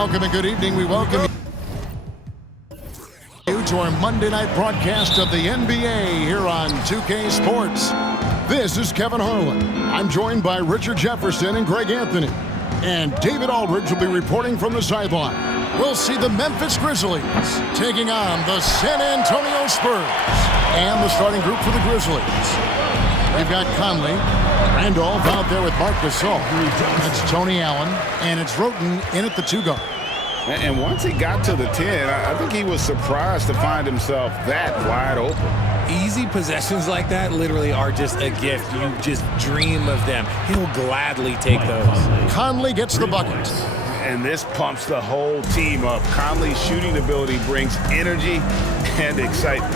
Welcome and good evening. We welcome you to our Monday night broadcast of the NBA here on 2K Sports. This is Kevin Harlan. I'm joined by Richard Jefferson and Greg Anthony. And David Aldridge will be reporting from the sideline. We'll see the Memphis Grizzlies taking on the San Antonio Spurs. And the starting group for the Grizzlies. We've got Conley, Randolph out there with Marc Gasol. That's Tony Allen, and it's Roten in at the 2 guard. And once he got to the 10, I think he was surprised to find himself that wide open. Easy possessions like that literally are just a gift. You just dream of them. He'll gladly take those. Conley gets the bucket. And this pumps the whole team up. Conley's shooting ability brings energy and excitement.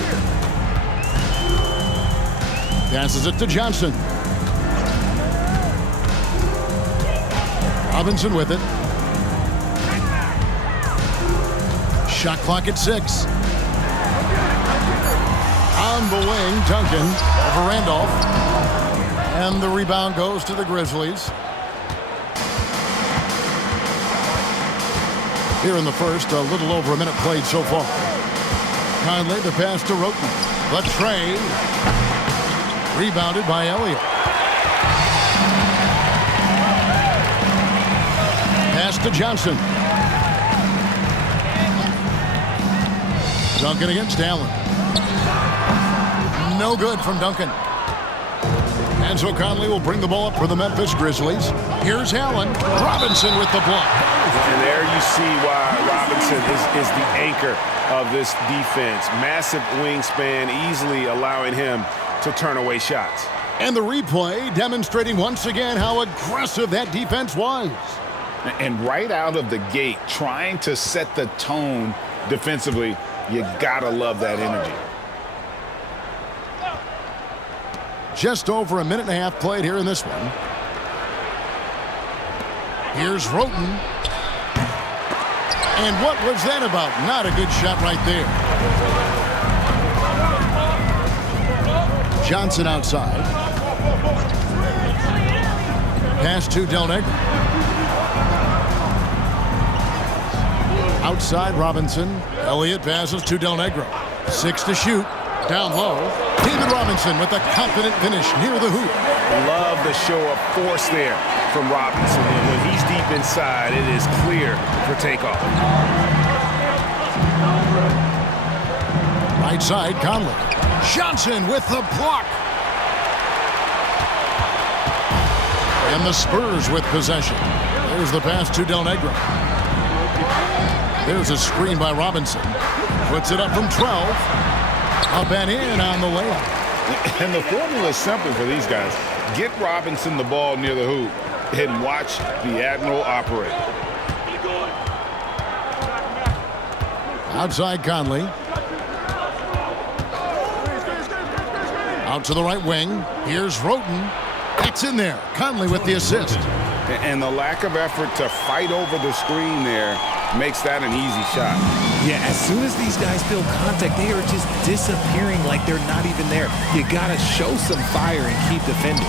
Passes it to Johnson. Robinson with it. Shot clock at 6. On the wing, Duncan over Randolph. And the rebound goes to the Grizzlies. Here in the first, a little over a minute played so far. Conley, the pass to Roten. The tray. Rebounded by Elliott. Pass to Johnson. Duncan against Allen. No good from Duncan. And so Conley will bring the ball up for the Memphis Grizzlies. Here's Allen. Robinson with the block. And there you see why Robinson is the anchor of this defense. Massive wingspan, easily allowing him to turn away shots. And the replay demonstrating once again how aggressive that defense was. And right out of the gate, trying to set the tone defensively, you gotta love that energy. Just over a minute and a half played here in this one. Here's Roten. And what was that about? Not a good shot right there. Johnson outside. Pass to Del Negro. Outside Robinson. Elliott passes to Del Negro. 6 to shoot. Down low. David Robinson with a confident finish near the hoop. Love the show of force there from Robinson. And when he's deep inside, it is clear for takeoff. Right side, Conley. Johnson with the block. And the Spurs with possession. There's the pass to Del Negro. There's a screen by Robinson. Puts it up from 12. Up and in on the layup. And the formula is simple for these guys. Get Robinson the ball near the hoop and watch the Admiral operate. Outside Conley. Out to the right wing. Here's Roten. It's in there. Conley with the assist. And the lack of effort to fight over the screen there makes that an easy shot. Yeah, as soon as these guys feel contact, they are just disappearing like they're not even there. You gotta show some fire and keep defending.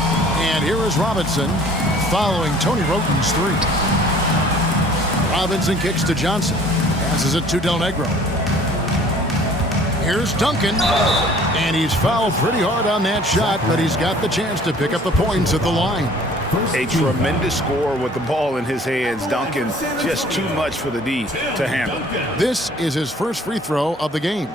And here is Robinson following Tony Roten's 3. Robinson kicks to Johnson. Passes it to Del Negro. Here's Duncan. And he's fouled pretty hard on that shot, but he's got the chance to pick up the points at the line. A tremendous score with the ball in his hands. Duncan, just too much for the D to handle. This is his first free throw of the game.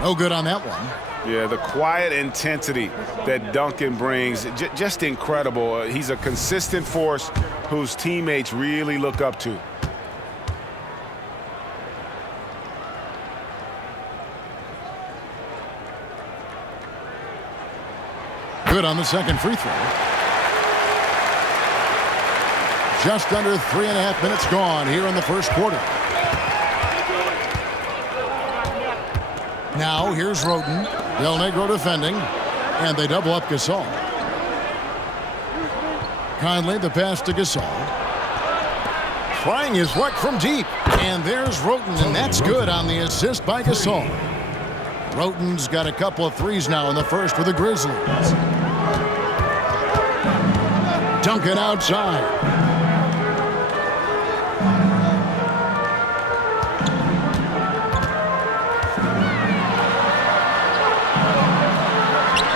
No good on that one. Yeah, the quiet intensity that Duncan brings, just incredible. He's a consistent force whose teammates really look up to. Good on the second free throw. Just under 3.5 minutes gone here in the first quarter. Now here's Roten. Del Negro defending. And they double up Gasol. Conley, the pass to Gasol. Trying his luck from deep. And there's Roten, and that's good on the assist by Gasol. Roten's got a couple of threes now in the first with the Grizzlies. Duncan outside.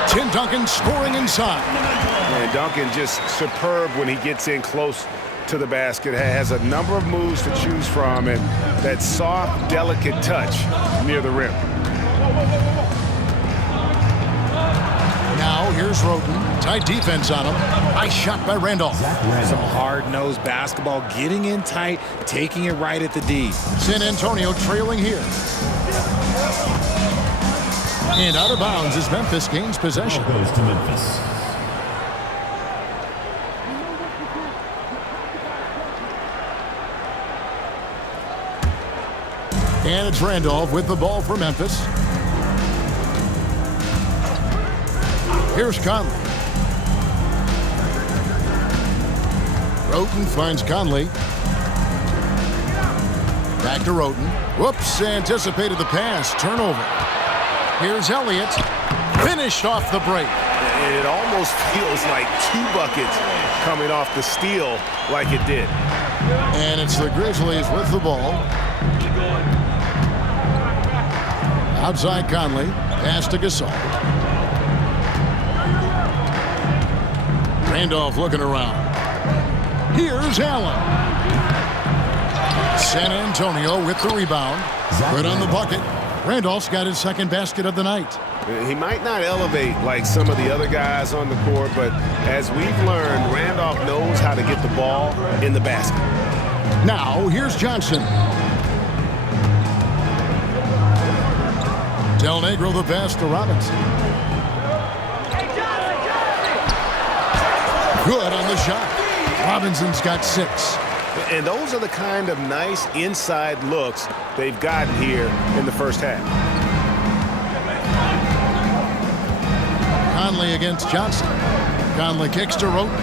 Tim Duncan scoring inside. And Duncan just superb when he gets in close to the basket. Has a number of moves to choose from, and that soft, delicate touch near the rim. Now here's Roten. Tight defense on him. Nice shot by Randolph. Some hard-nosed basketball, getting in tight, taking it right at the D. San Antonio trailing here. And out of bounds as Memphis gains possession. Ball goes to Memphis. And it's Randolph with the ball for Memphis. Here's Conley. Roten finds Conley. Back to Roten. Whoops, anticipated the pass. Turnover. Here's Elliott. Finished off the break. And it almost feels like 2 buckets coming off the steal like it did. And it's the Grizzlies with the ball. Outside Conley. Pass to Gasol. Randolph looking around. Here's Allen. San Antonio with the rebound. Good on the bucket. Randolph's got his second basket of the night. He might not elevate like some of the other guys on the court, but as we've learned, Randolph knows how to get the ball in the basket. Now, here's Johnson. Del Negro the pass to Robinson. Good on the shot. Robinson's got 6. And those are the kind of nice inside looks they've gotten here in the first half. Conley against Johnson. Conley kicks to Roten.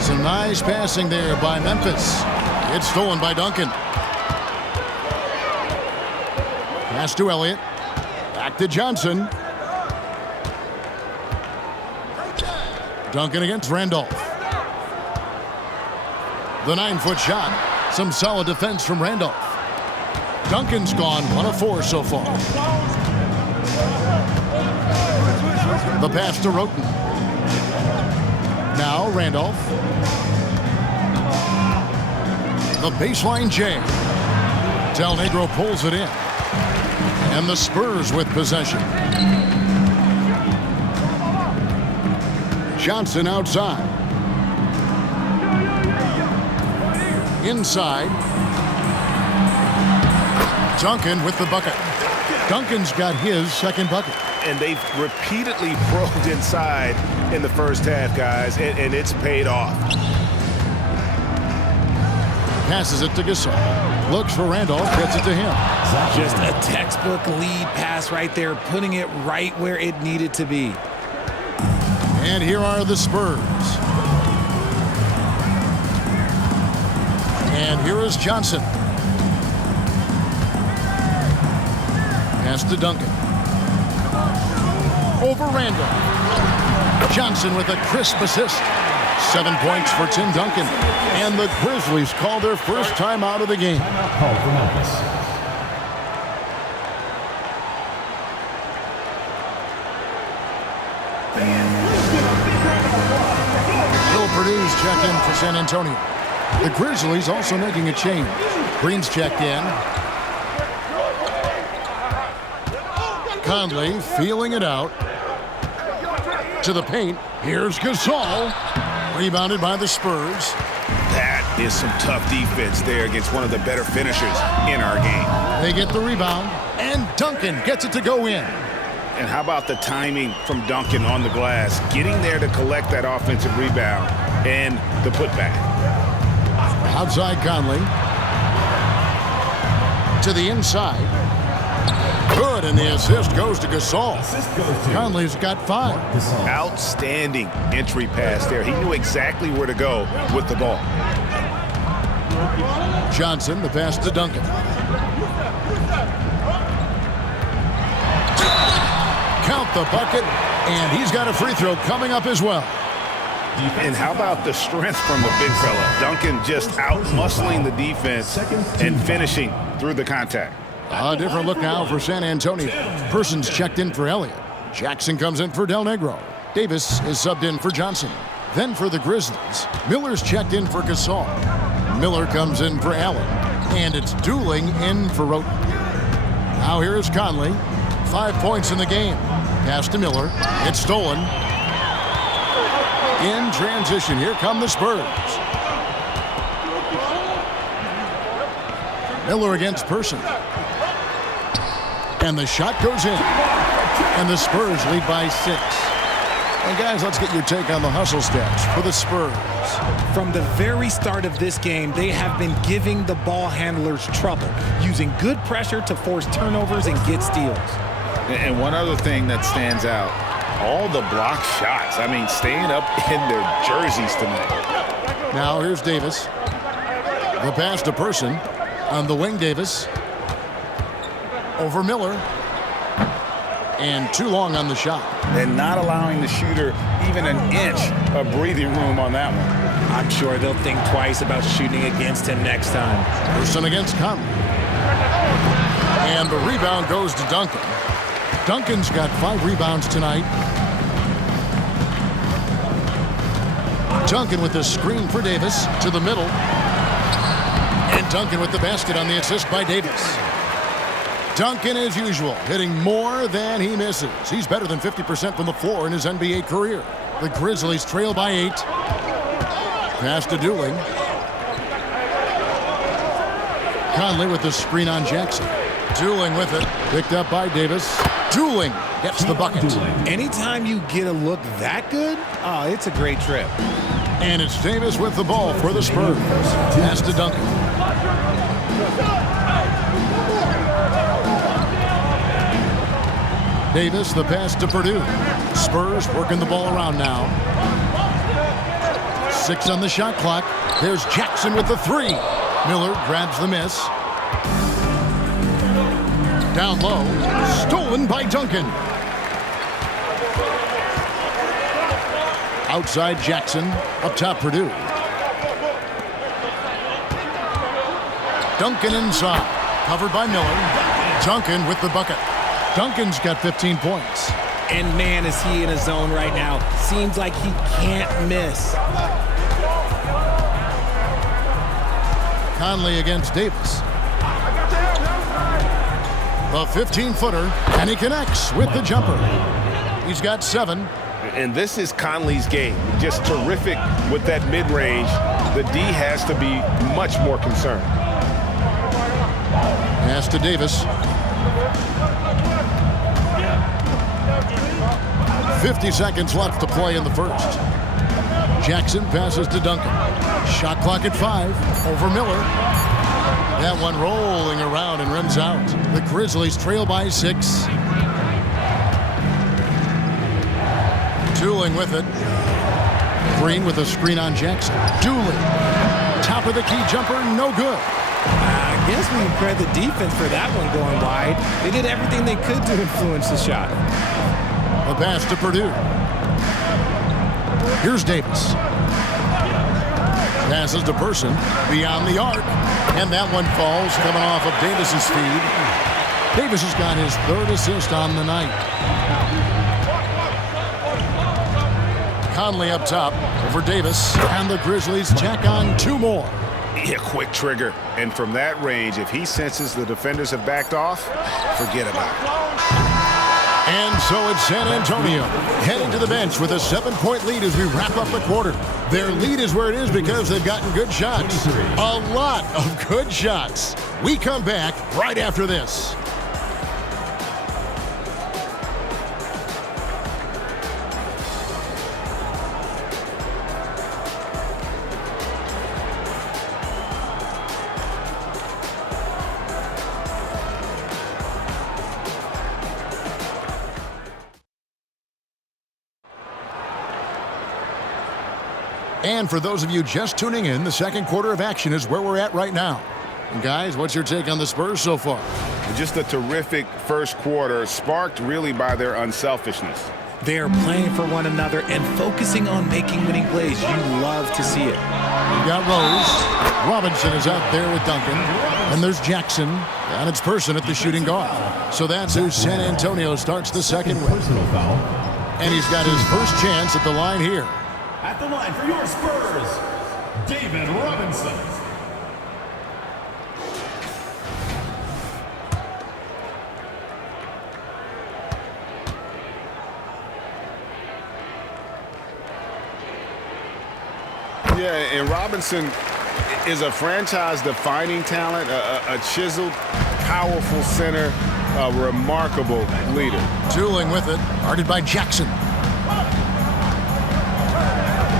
Some nice passing there by Memphis. It's stolen by Duncan. Pass to Elliott. Back to Johnson. Duncan against Randolph. The 9-foot shot. Some solid defense from Randolph. Duncan's gone 1 of 4 so far. The pass to Roten. Now Randolph. The baseline J. Del Negro pulls it in. And the Spurs with possession. Johnson outside. Inside. Duncan with the bucket. Duncan's got his second bucket. And they've repeatedly probed inside in the first half, guys, and it's paid off. Passes it to Gasol. Looks for Randolph, gets it to him. Just a textbook lead pass right there, putting it right where it needed to be. And here are the Spurs. And here is Johnson. Pass to Duncan. Over Randolph. Johnson with a crisp assist. 7 points for Tim Duncan. And the Grizzlies call their first time out of the game. Call for Memphis. Bill Purdue's checked in for San Antonio. The Grizzlies also making a change. Green's checked in. Conley feeling it out. To the paint. Here's Gasol. Rebounded by the Spurs. That is some tough defense there against one of the better finishers in our game. They get the rebound. And Duncan gets it to go in. And how about the timing from Duncan on the glass, getting there to collect that offensive rebound and the putback. Outside Conley. To the inside. Good, and the assist goes to Gasol. Conley's got 5. Outstanding entry pass there. He knew exactly where to go with the ball. Johnson, the pass to Duncan. Count the bucket, and he's got a free throw coming up as well. And how about the strength from the big fella? Duncan just out-muscling the defense and finishing through the contact. A different look now for San Antonio. Persons checked in for Elliott. Jackson comes in for Del Negro. Davis is subbed in for Johnson. Then for the Grizzlies, Miller's checked in for Gasol. Miller comes in for Allen. And it's Dooling in for Roten. Now here is Conley. 5 points in the game. Pass to Miller. It's stolen. In transition, here come the Spurs. Miller against Person. And the shot goes in. And the Spurs lead by 6. And guys, let's get your take on the hustle stats for the Spurs. From the very start of this game, they have been giving the ball handlers trouble, using good pressure to force turnovers and get steals. And one other thing that stands out, all the block shots. I mean, staying up in their jerseys tonight. Now here's Davis. The pass to Person. On the wing, Davis. Over Miller. And too long on the shot. And not allowing the shooter even an inch of breathing room on that one. I'm sure they'll think twice about shooting against him next time. Person against Conley. And the rebound goes to Duncan. Duncan's got 5 rebounds tonight. Duncan with the screen for Davis to the middle. And Duncan with the basket on the assist by Davis. Duncan, as usual, hitting more than he misses. He's better than 50% from the floor in his NBA career. The Grizzlies trail by 8. Pass to Dooling. Conley with the screen on Jackson. Dooling with it. Picked up by Davis. Dooling gets the bucket. Anytime you get a look that good, it's a great trip. And it's Davis with the ball for the Spurs. Pass to Duncan. Davis, the pass to Purdue. Spurs working the ball around now. 6 on the shot clock. There's Jackson with the 3. Miller grabs the miss. Down low. Stolen by Duncan. Outside Jackson. Up top Purdue. Duncan inside. Covered by Miller. Duncan with the bucket. Duncan's got 15 points. And man, is he in a zone right now. Seems like he can't miss. Conley against Davis. The 15-footer, and he connects with the jumper. He's got 7. And this is Conley's game. Just terrific with that mid-range. The D has to be much more concerned. Pass to Davis. 50 seconds left to play in the first. Jackson passes to Duncan. Shot clock at 5. Over Miller. That one rolling around and rims out. The Grizzlies trail by 6. Dooling with it. Green with a screen on Jackson. Dooling. Top of the key jumper, no good. I guess we can credit the defense for that one going wide. They did everything they could to influence the shot. A pass to Purdue. Here's Davis. Passes to Person beyond the arc. And that one falls coming off of Davis's feed. Davis has got his 3rd assist on the night. Conley up top over Davis. And the Grizzlies tack on 2 more. Yeah, quick trigger. And from that range, if he senses the defenders have backed off, forget about it. And so it's San Antonio heading to the bench with a 7-point lead as we wrap up the quarter. Their lead is where it is because they've gotten good shots. A lot of good shots. We come back right after this. And for those of you just tuning in, the second quarter of action is where we're at right now. And guys, what's your take on the Spurs so far? Just a terrific first quarter, sparked really by their unselfishness. They are playing for one another and focusing on making winning plays. You love to see it. We've got Rose. Robinson is out there with Duncan. And there's Jackson. And it's Person at the shooting guard. So that's who San Antonio starts the second with. Personal foul. And he's got his first chance at the line here. At the line for your Spurs, David Robinson. Yeah, and Robinson is a franchise-defining talent, a chiseled, powerful center, a remarkable leader. Dooling with it, guarded by Jackson.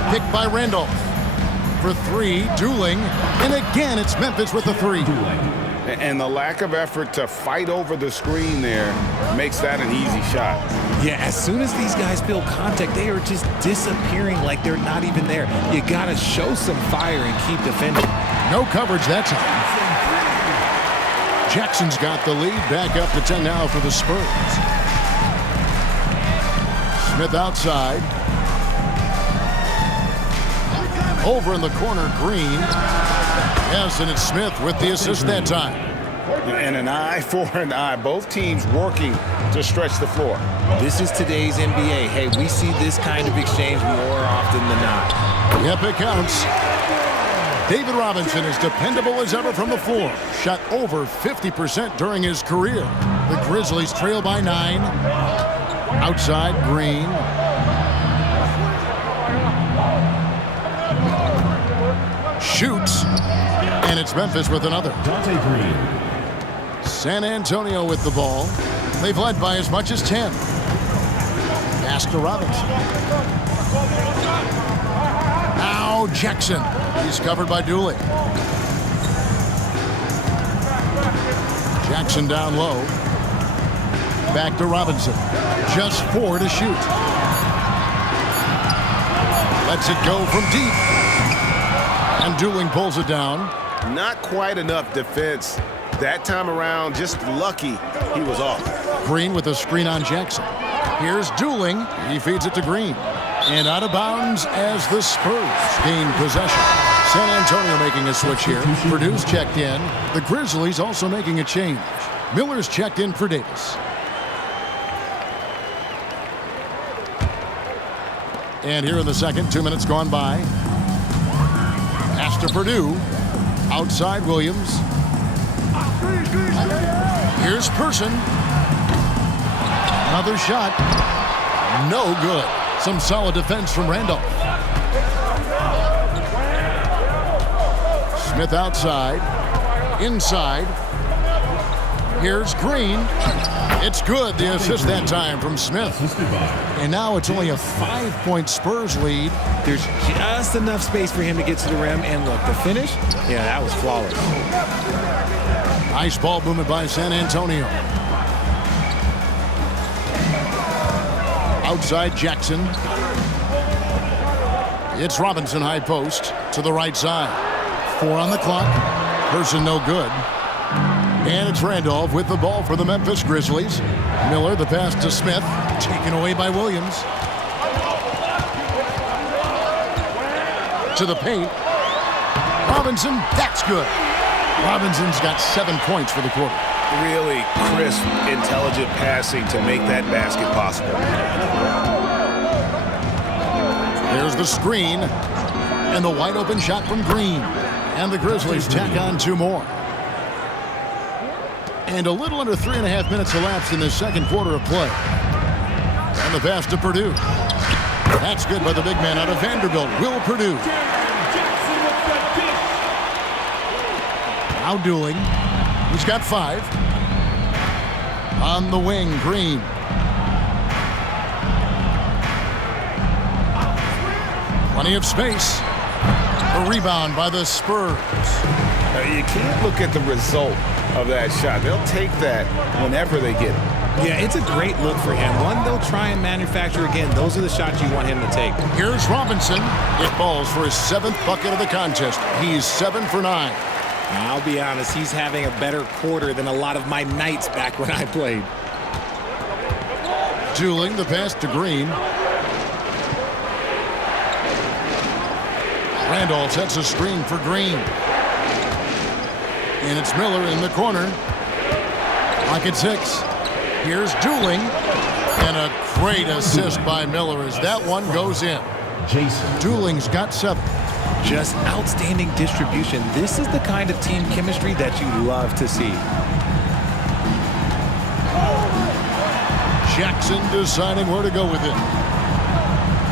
Picked by Randolph. For three, Dooling. And again, it's Memphis with the three. And the lack of effort to fight over the screen there makes that an easy shot. Yeah, as soon as these guys feel contact, they are just disappearing like they're not even there. You got to show some fire and keep defending. No coverage that time. Jackson's got the lead. Back up to 10 now for the Spurs. Smith outside. Over in the corner, Green. Yes, and it's Smith with the assist that time. And an eye for an eye. Both teams working to stretch the floor. This is today's NBA. Hey, we see this kind of exchange more often than not. Yep, it counts. David Robinson is dependable as ever from the floor. Shot over 50% during his career. The Grizzlies trail by 9. Outside, Green. Shoots. And it's Memphis with another. Dante Green. San Antonio with the ball. They've led by as much as 10. Pass to Robinson. Now Jackson. He's covered by Dooley. Jackson down low. Back to Robinson. Just 4 to shoot. Lets it go from deep. And Dooling pulls it down. Not quite enough defense that time around. Just lucky he was off. Green with a screen on Jackson. Here's Dooling. He feeds it to Green. And out of bounds as the Spurs gain possession. San Antonio making a switch here. Purdue's checked in. The Grizzlies also making a change. Miller's checked in for Davis. And here in the second, 2 minutes gone by. Pass to Purdue. Outside Williams. Here's Person. Another shot. No good. Some solid defense from Randolph. Smith outside. Inside. Here's Green. It's good. The assist that time from Smith. And now it's only a 5-point Spurs lead. There's just enough space for him to get to the rim. And look, the finish, yeah, that was flawless. Nice ball movement by San Antonio. Outside Jackson. It's Robinson high post to the right side. 4 on the clock. Person no good. And it's Randolph with the ball for the Memphis Grizzlies. Miller, the pass to Smith. Taken away by Williams. To the paint. Robinson, that's good. Robinson's got 7 points for the quarter. Really crisp, intelligent passing to make that basket possible. There's the screen. And the wide open shot from Green. And the Grizzlies tack on 2 more. And a little under 3.5 minutes elapsed in the second quarter of play. And the pass to Purdue. That's good by the big man out of Vanderbilt, Will Purdue. Now Dooling. He's got 5. On the wing, Green. Plenty of space. A rebound by the Spurs. You can't look at the result of that shot. They'll take that whenever they get it. Yeah, it's a great look for him. One they'll try and manufacture again. Those are the shots you want him to take. Here's Robinson. It falls for his 7th bucket of the contest. He's 7 for 9. I'll be honest, he's having a better quarter than a lot of my nights back when I played. Dooling the pass to Green. Randall sets a screen for Green. And it's Miller in the corner. Clock at 6. Here's Dooling. And a great assist by Miller as that one goes in. Dooling's got 7. Just outstanding distribution. This is the kind of team chemistry that you love to see. Jackson deciding where to go with it.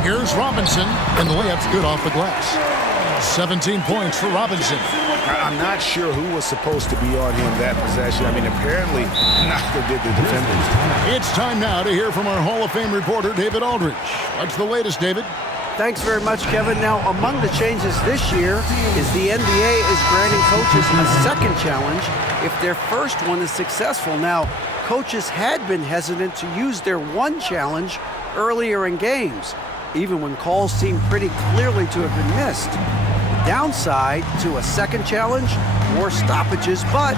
Here's Robinson, and the layup's good off the glass. 17 points for Robinson. I'm not sure who was supposed to be on him that possession. I mean, apparently neither did the defenders. It's time now to hear from our Hall of Fame reporter, David Aldridge. What's the latest, David? Thanks very much, Kevin. Now, among the changes this year is the NBA is granting coaches a second challenge if their first one is successful. Now, coaches had been hesitant to use their one challenge earlier in games, even when calls seemed pretty clearly to have been missed. Downside to a second challenge, more stoppages, but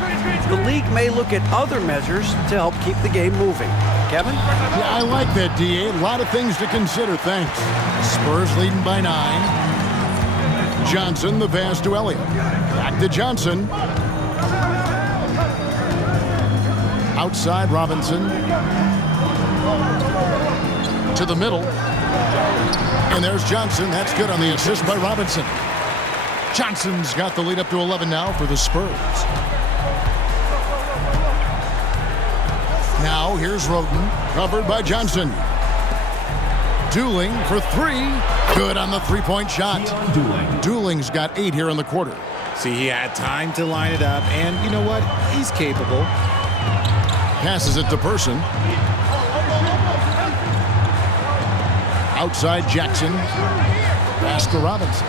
the league may look at other measures to help keep the game moving. Kevin? Yeah, I like that, D.A. A lot of things to consider, thanks. Spurs leading by 9. Johnson, the pass to Elliott. Back to Johnson. Outside Robinson. To the middle. And there's Johnson. That's good on the assist by Robinson. Johnson's got the lead up to 11 now for the Spurs. Now here's Roden, covered by Johnson. Dooling for 3. Good on the three-point shot. Dooling's got 8 here in the quarter. See, he had time to line it up, and you know what? He's capable. Passes it to Person. Outside Jackson. Pass to Robinson.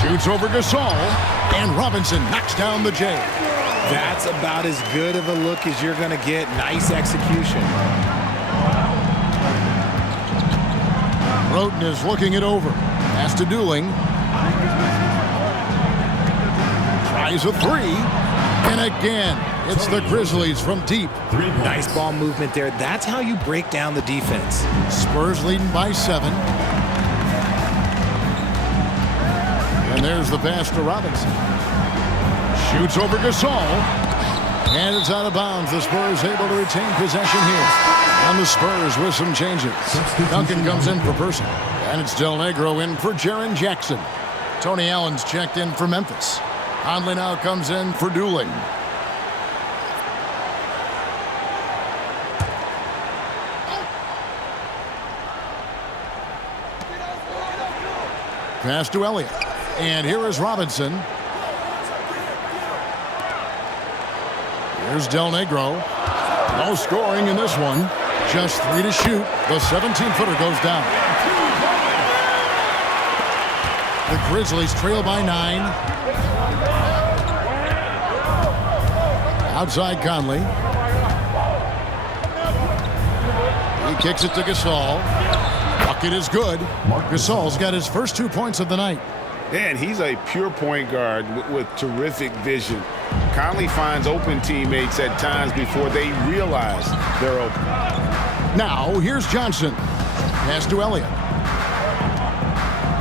Shoots over Gasol, and Robinson knocks down the J. That's about as good of a look as you're going to get. Nice execution. Roden is looking it over. Pass to Dooling. Tries a 3. And again, it's the Grizzlies from deep. Nice ball movement there. That's how you break down the defense. Spurs leading by 7. And there's the pass to Robinson. Shoots over Gasol. And it's out of bounds. The Spurs able to retain possession here. And the Spurs with some changes. Duncan comes in for Person. And it's Del Negro in for Jaren Jackson. Tony Allen's checked in for Memphis. Conley now comes in for Dooling. Pass to Elliott. And here is Robinson. Here's Del Negro. No scoring in this one. Just 3 to shoot. The 17-footer goes down. The Grizzlies trail by 9. Outside Conley. He kicks it to Gasol. Bucket is good. Gasol's got his first 2 points of the night. And he's a pure point guard with terrific vision. Conley finds open teammates at times before they realize they're open. Now, here's Johnson. Pass to Elliott.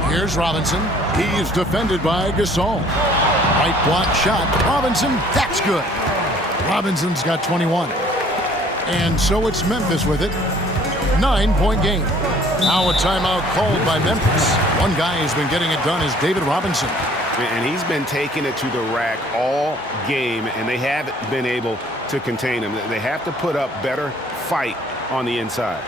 Here's Robinson. He's defended by Gasol. Right block shot. Robinson, that's good. Robinson's got 21. And so it's Memphis with it. 9-point game. Now a timeout called by Memphis. One guy who's been getting it done is David Robinson. And he's been taking it to the rack all game, and they haven't been able to contain him. They have to put up better fight on the inside.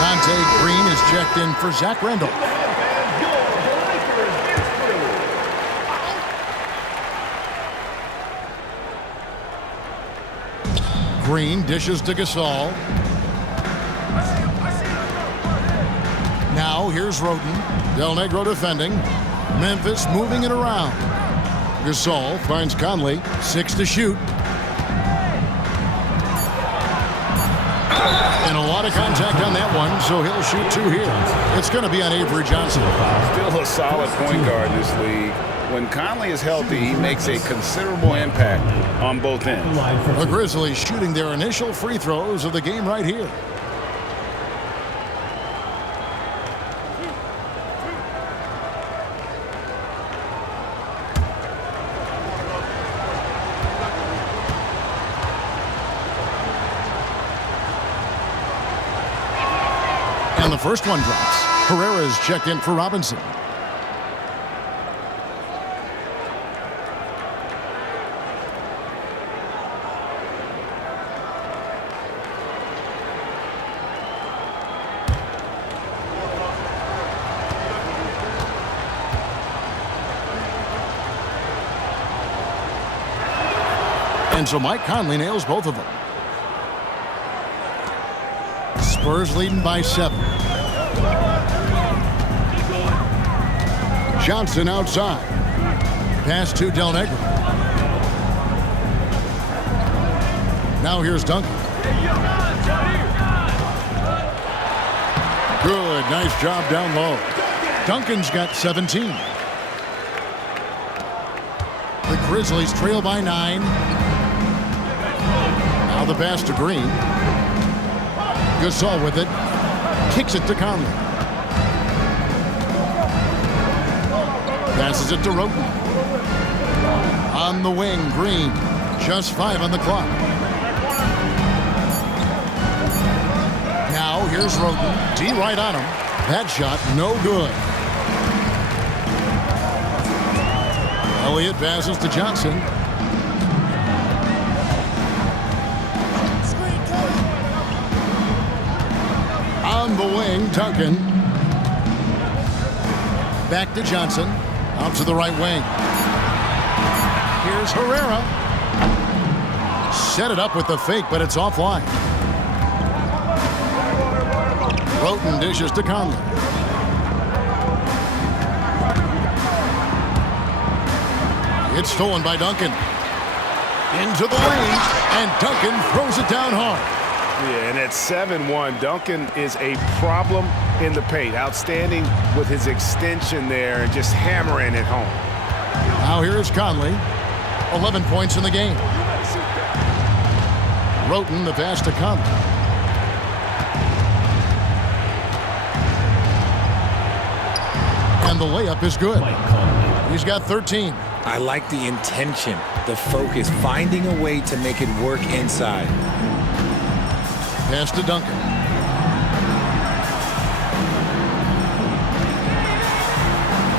Dante Green is checked in for Zach Randall. Green dishes to Gasol. Now here's Roden. Del Negro defending. Memphis moving it around. Gasol finds Conley. 6 to shoot. And a lot of contact on that one, so he'll shoot 2 here. It's going to be on Avery Johnson. Still a solid point guard in this league. When Conley is healthy, he makes a considerable impact on both ends. The Grizzlies shooting their initial free throws of the game right here. And the first one drops. Herrera's checked in for Robinson. And so Mike Conley nails both of them. Spurs leading by 7. Johnson outside. Pass to Del Negro. Now here's Duncan. Good, nice job down low. Duncan's got 17. The Grizzlies trail by 9. Now the pass to Green. Gasol with it. Kicks it to Conley. Passes it to Roten. On the wing, Green. Just 5 on the clock. Now here's Roten. D right on him. That shot no good. Elliott passes to Johnson. On the wing, Duncan. Back to Johnson. Out to the right wing. Here's Herrera. Set it up with the fake, but it's offline. Roten dishes to Conley. It's stolen by Duncan. Into the lane, and Duncan throws it down hard. Yeah, and at 7-1, Duncan is a problem in the paint. Outstanding with his extension there and just hammering it home. Now here's Conley. 11 points in the game. Roten, the pass to Conley. And the layup is good. He's got 13. I like the intention, the focus, finding a way to make it work inside. Pass to Duncan.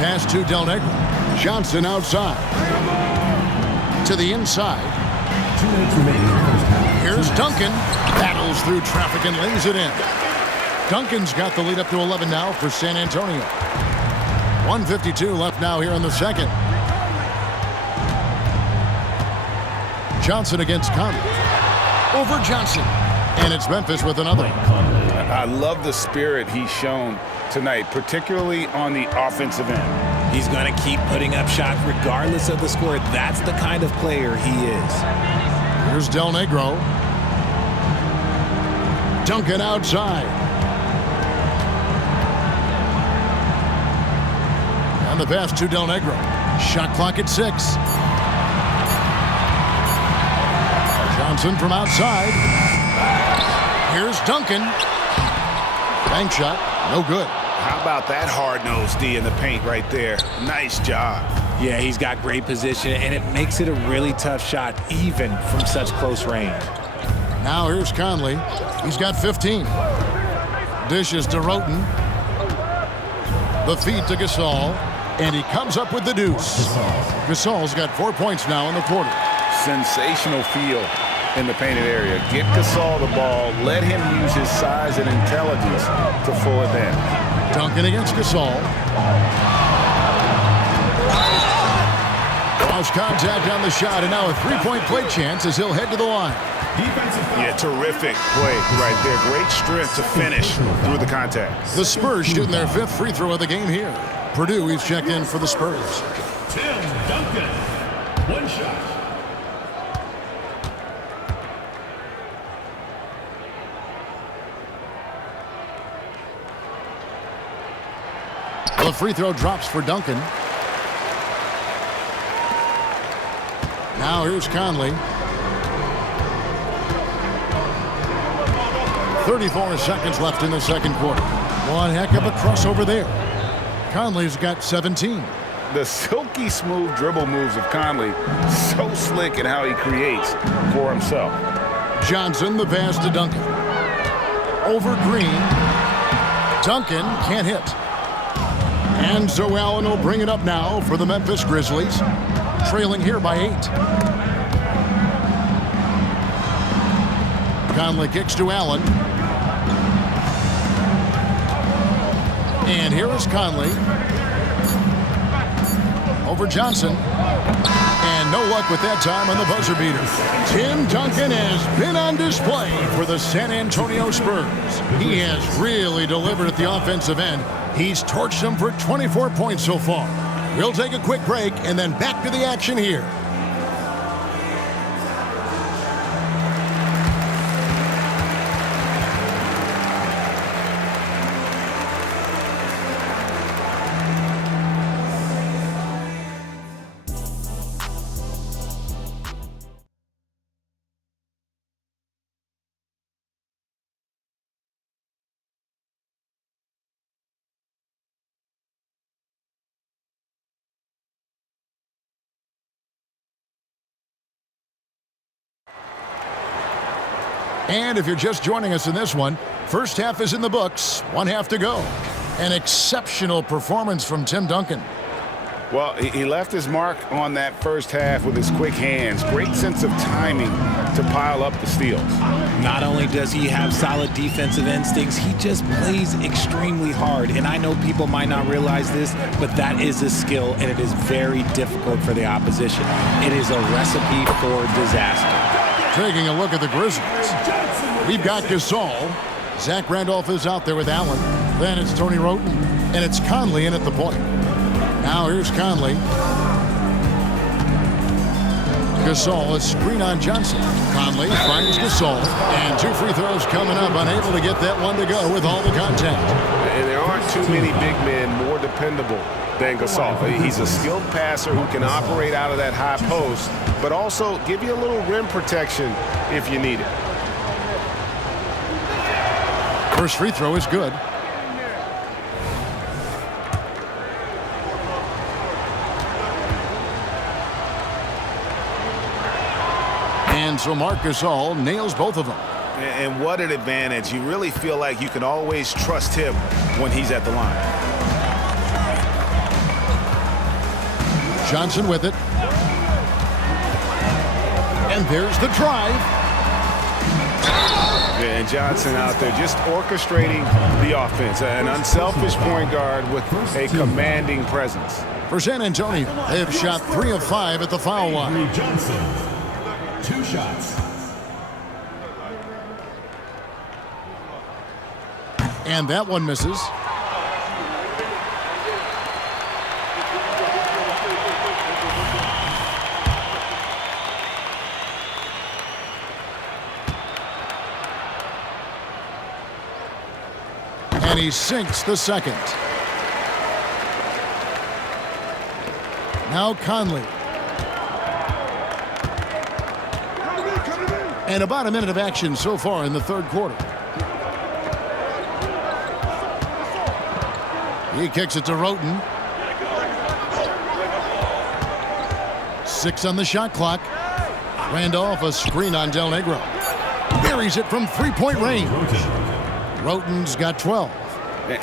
Pass to Del Negro. Johnson outside. To the inside. 2 minutes remaining in the first half. Here's Duncan. Battles through traffic and lays it in. Duncan's got the lead up to 11 now for San Antonio. 1:52 left now here in the second. Johnson against Conley. Over Johnson. And it's Memphis with another. I love the spirit he's shown tonight, particularly on the offensive end. He's going to keep putting up shots regardless of the score. That's the kind of player he is. Here's Del Negro. Duncan outside. And the pass to Del Negro. Shot clock at 6. Johnson from outside. Here's Duncan. Bank shot, no good. How about that hard-nosed D in the paint right there? Nice job. Yeah, he's got great position, and it makes it a really tough shot, even from such close range. Now here's Conley. He's got 15. Dishes to Roten. The feed to Gasol. And he comes up with the deuce. Gasol's got 4 points now in the quarter. Sensational feel in the painted area. Get Gasol the ball. Let him use his size and intelligence to full advantage. Duncan against Gasol. Cross contact on the shot, and now a three-point play chance as he'll head to the line. Yeah, terrific play right there. Great strength to finish through the contact. The Spurs shooting their 5th free throw of the game here. Purdue, he's checked in for the Spurs. Tim Duncan. One shot. The free throw drops for Duncan. Now here's Conley. 34 seconds left in the second quarter. One heck of a crossover there. Conley's got 17. The silky smooth dribble moves of Conley, so slick in how he creates for himself. Johnson, the pass to Duncan. Over Green. Duncan can't hit. And so Allen will bring it up now for the Memphis Grizzlies, trailing here by 8. Conley kicks to Allen. And here is Conley. Over Johnson. And no luck with that time on the buzzer beater. Tim Duncan has been on display for the San Antonio Spurs. He has really delivered at the offensive end. He's torched them for 24 points so far. We'll take a quick break and then back to the action here. And if you're just joining us in this one, first half is in the books, one half to go. An exceptional performance from Tim Duncan. Well, he left his mark on that first half with his quick hands. Great sense of timing to pile up the steals. Not only does he have solid defensive instincts, he just plays extremely hard. And I know people might not realize this, but that is a skill, and it is very difficult for the opposition. It is a recipe for disaster. Taking a look at the Grizzlies. We've got Gasol. Zach Randolph is out there with Allen. Then it's Tony Roten. And it's Conley in at the point. Now here's Conley. Gasol, a screen on Johnson. Conley finds Gasol. And 2 free throws coming up. Unable to get that one to go with all the contact. And there aren't too many big men more dependable than Gasol. He's a skilled passer who can operate out of that high post, but also give you a little rim protection if you need it. First free throw is good. And so Marc Gasol nails both of them. And what an advantage. You really feel like you can always trust him when he's at the line. Johnson with it. And there's the drive. And Johnson out there just orchestrating the offense. An unselfish point guard with a commanding presence. For San Antonio, they have shot 3 of 5 at the foul line. Johnson, 2 shots. And that one misses. And he sinks the second. Now Conley. And about a minute of action so far in the third quarter. He kicks it to Roten. 6 on the shot clock. Randolph, a screen on Del Negro. Buries it from 3-point range. Roten's got 12.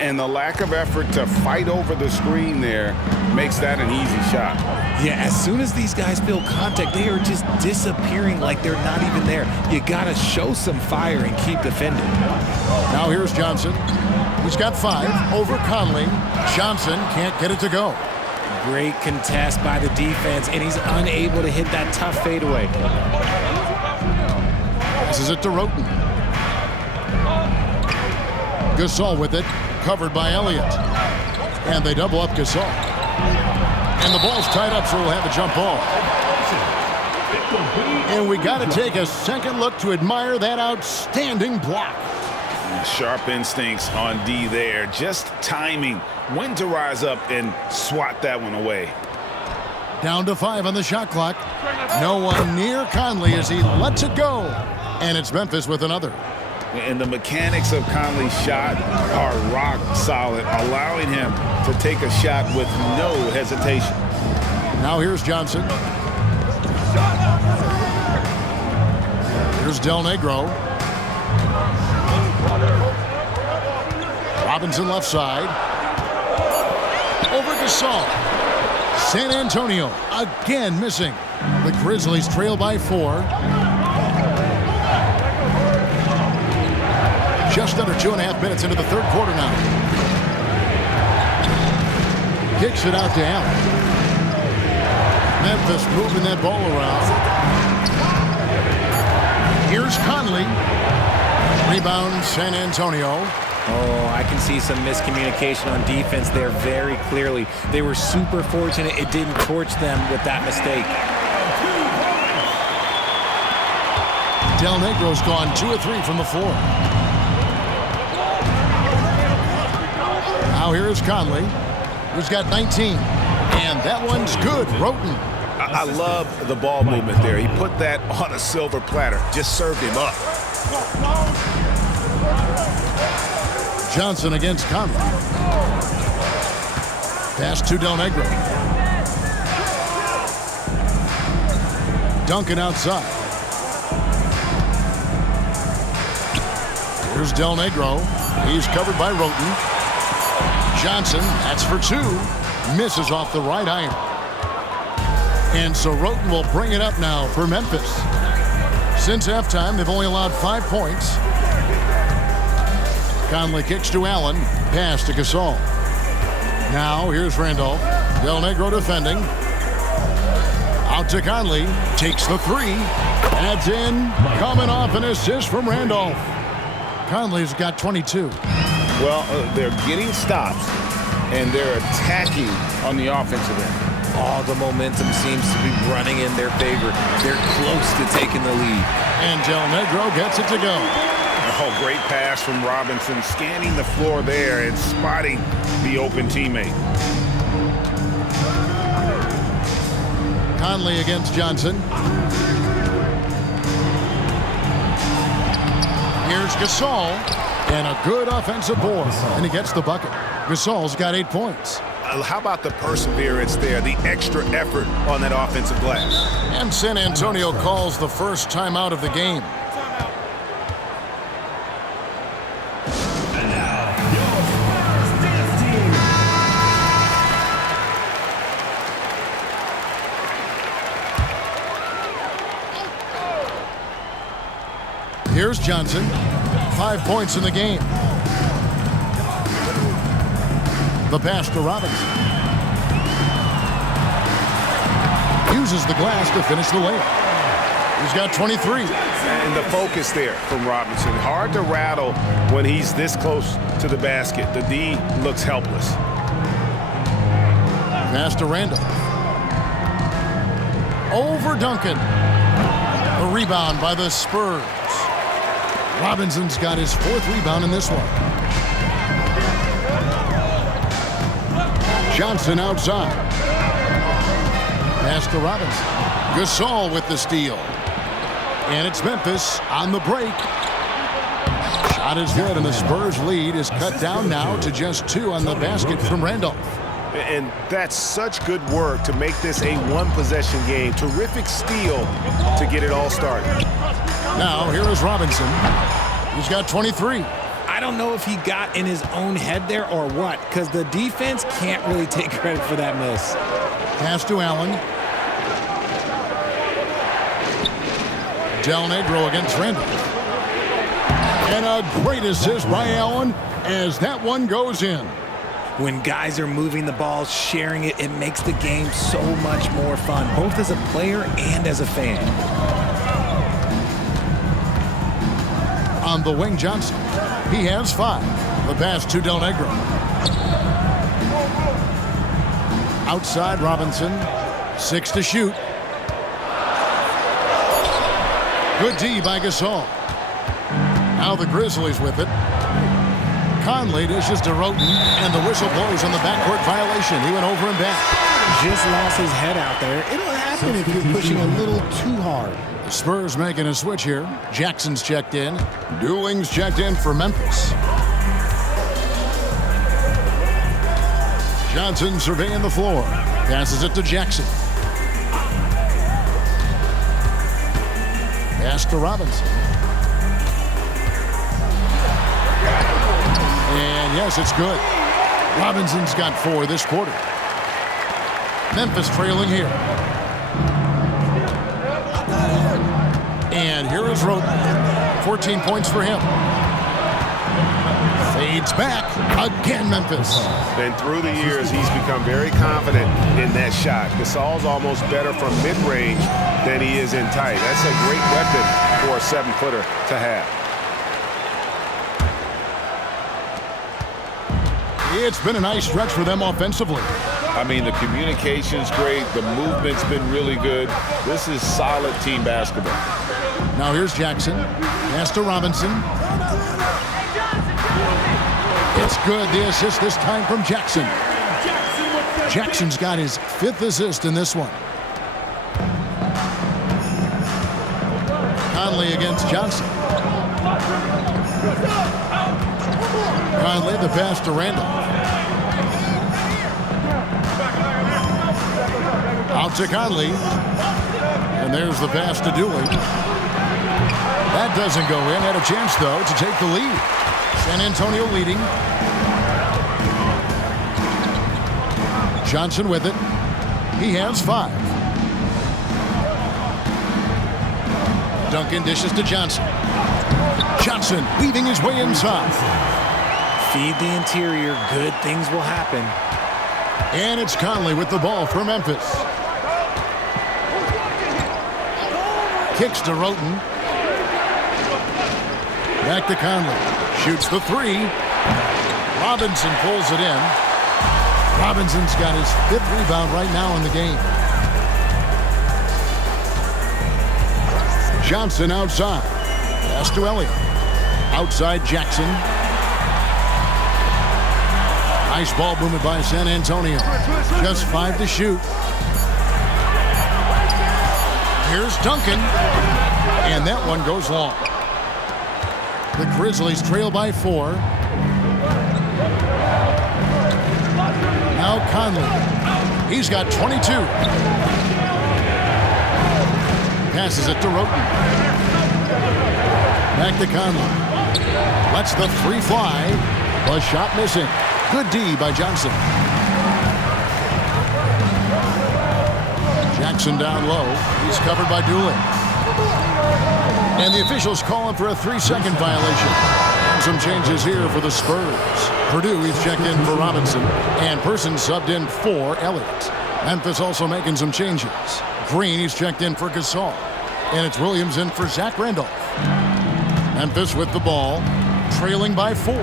And the lack of effort to fight over the screen there makes that an easy shot. Yeah, as soon as these guys feel contact, they are just disappearing like they're not even there. You got to show some fire and keep defending. Now here's Johnson. He's got 5 over Conley. Johnson can't get it to go. Great contest by the defense, and he's unable to hit that tough fadeaway. Passes it to Roten. Gasol with it, covered by Elliott. And they double up Gasol. And the ball's tied up, so we'll have a jump ball. And we got to take a second look to admire that outstanding block. Sharp instincts on D there. Just timing when to rise up and swat that one away. Down to 5 on the shot clock. No one near Conley as he lets it go. And it's Memphis with another. And the mechanics of Conley's shot are rock solid, allowing him to take a shot with no hesitation. Now here's Johnson. Here's Del Negro. Robinson left side. Over Gasol. San Antonio again missing. The Grizzlies trail by 4. Just under 2.5 minutes into the third quarter now. Kicks it out to Allen. Memphis moving that ball around. Here's Conley. Rebound San Antonio. Oh, I can see some miscommunication on defense there very clearly. They were super fortunate it didn't torch them with that mistake. Del Negro's gone 2 of 3 from the floor. Now here is Conley, who's got 19. And that one's good. Roten. I love the ball movement there. He put that on a silver platter. Just served him up. Johnson against Conley. Pass to Del Negro. Duncan outside. Here's Del Negro. He's covered by Roten. Johnson, that's for 2. Misses off the right iron. And so Roten will bring it up now for Memphis. Since halftime, they've only allowed 5 points. Conley kicks to Allen. Pass to Gasol. Now here's Randolph. Del Negro defending. Out to Conley. Takes the 3. Adds in. Coming off an assist from Randolph. Conley's got 22. Well, they're getting stops, and they're attacking on the offensive end. All the momentum seems to be running in their favor. They're close to taking the lead. And Del Negro gets it to go. Oh, great pass from Robinson, scanning the floor there and spotting the open teammate. Conley against Johnson. Here's Gasol. And a good offensive board. And he gets the bucket. Gasol's got 8 points. How about the perseverance there, the extra effort on that offensive glass? And San Antonio calls the first timeout of the game. And now, your Spurs dance team. Here's Johnson. 5 points in the game. The pass to Robinson. Uses the glass to finish the layup. He's got 23. And the focus there from Robinson. Hard to rattle when he's this close to the basket. The D looks helpless. Pass to Randolph. Over Duncan. The rebound by the Spurs. Robinson's got his 4th rebound in this one. Johnson outside. Pass to Robinson. Gasol with the steal. And it's Memphis on the break. Shot is good, and the Spurs lead is cut down now to just 2 on the basket from Randolph. And that's such good work to make this a one-possession game. Terrific steal to get it all started. Now, here is Robinson. He's got 23. I don't know if he got in his own head there or what, because the defense can't really take credit for that miss. Pass to Allen. Del Negro against Randolph. And a great assist by Allen as that one goes in. When guys are moving the ball, sharing it, it makes the game so much more fun, both as a player and as a fan. On the wing, Johnson. He has 5. The pass to Del Negro. Outside Robinson. 6 to shoot. Good D by Gasol. Now the Grizzlies with it. Conley dishes to Roten, and the whistle blows on the backcourt violation. He went over and back. Just lost his head out there. It'll happen if you're pushing a little too hard. The Spurs making a switch here. Jackson's checked in. Dooling's checked in for Memphis. Johnson surveying the floor. Passes it to Jackson. Pass to Robinson. And yes, it's good. Robinson's got 4 this quarter. Memphis trailing here. And here is Roten. 14 points for him. Fades back. Again, Memphis. And through the years, he's become very confident in that shot. Gasol's almost better from mid-range than he is in tight. That's a great weapon for a 7-footer to have. It's been a nice stretch for them offensively. I mean, the communication's great. The movement's been really good. This is solid team basketball. Now here's Jackson. Pass to Robinson. It's good. The assist this time from Jackson. Jackson's got his 5th assist in this one. Conley against Johnson. Conley the pass to Randall. Out to Conley. And there's the pass to Dooley. That doesn't go in. Had a chance, though, to take the lead. San Antonio leading. Johnson with it. He has 5. Duncan dishes to Johnson. Johnson weaving his way inside. Feed the interior. Good things will happen. And it's Conley with the ball for Memphis. Kicks to Roten. Back to Conley. Shoots the 3. Robinson pulls it in. Robinson's got his 5th rebound right now in the game. Johnson outside. Pass to Elliott. Outside Jackson. Nice ball movement by San Antonio. Just 5 to shoot. Here's Duncan. And that one goes long. The Grizzlies trail by 4. Now Conley. He's got 22. Passes it to Roten. Back to Conley. Lets the 3 fly. The shot missing. Good D by Johnson. Jackson down low. He's covered by Dooley. And the officials calling for a 3-second violation. And some changes here for the Spurs. Purdue, he's checked in for Robinson. And Person subbed in for Elliott. Memphis also making some changes. Green, he's checked in for Gasol. And it's Williams in for Zach Randolph. Memphis with the ball. Trailing by 4.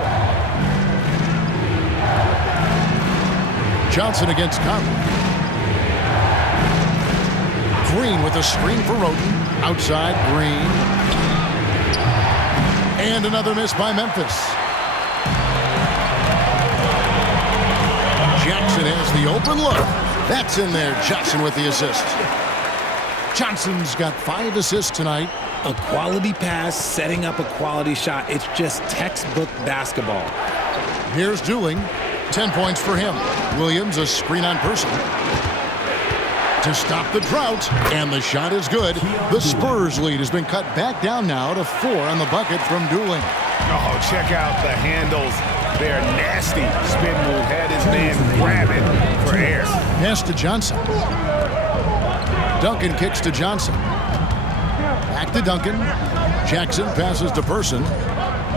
Johnson against Conley. Green with a screen for Roten. Outside, Green. And another miss by Memphis. Jackson has the open look. That's in there. Johnson with the assist. Johnson's got 5 assists tonight. A quality pass, setting up a quality shot. It's just textbook basketball. Here's Dooling. 10 points for him. Williams, a screen on Person. To stop the drought, and the shot is good. The Spurs lead has been cut back down now to 4 on the bucket from Dooling. Oh, check out the handles. They're nasty. Spin move. Had his man grab it for air. Pass to Johnson. Duncan kicks to Johnson. Back to Duncan. Jackson passes to Person.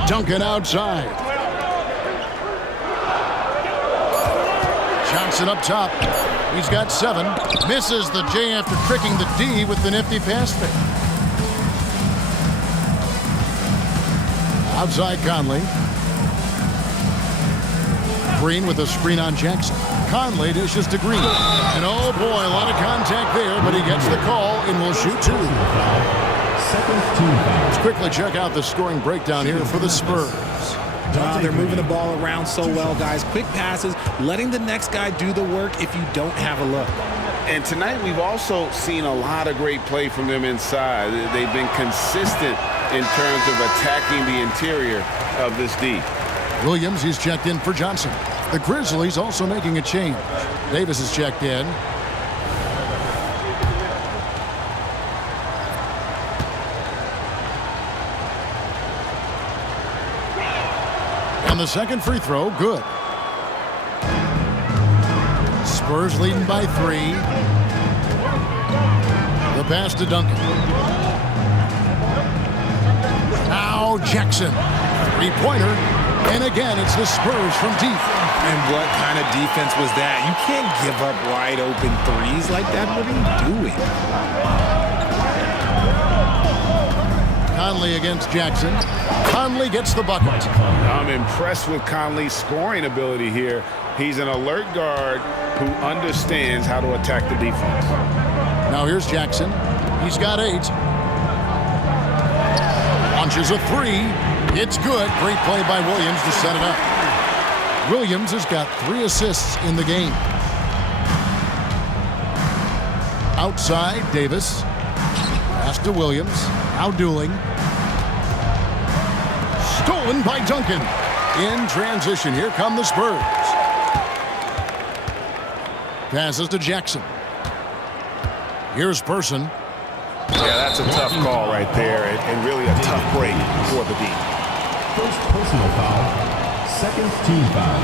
Duncan outside. Johnson up top. He's got 7. Misses the J after tricking the D with the nifty pass fake. Outside Conley. Green with a screen on Jackson. Conley dishes to Green. And oh boy, a lot of contact there, but he gets the call and will shoot two. Let's quickly check out the scoring breakdown here for the Spurs. They're moving the ball around so well, guys. Quick passes, letting the next guy do the work if you don't have a look. And tonight we've also seen a lot of great play from them inside. They've been consistent in terms of attacking the interior of this D. Williams, he's checked in for Johnson. The Grizzlies also making a change. Davis is checked in. And the second free throw, good. Spurs leading by 3. The pass to Duncan. Now Jackson. Three-pointer. And again, it's the Spurs from deep. And what kind of defense was that? You can't give up wide open threes like that. What are you doing? Conley against Jackson. Conley gets the bucket. I'm impressed with Conley's scoring ability here. He's an alert guard who understands how to attack the defense. Now here's Jackson. He's got 8. Launches a 3. It's good. Great play by Williams to set it up. Williams has got 3 assists in the game. Outside, Davis. Pass to Williams. Now dueling. Stolen by Duncan. In transition, here come the Spurs. Passes to Jackson. Here's Person. Yeah, that's a tough call right there, and really a tough break for the D. First personal foul, second team foul.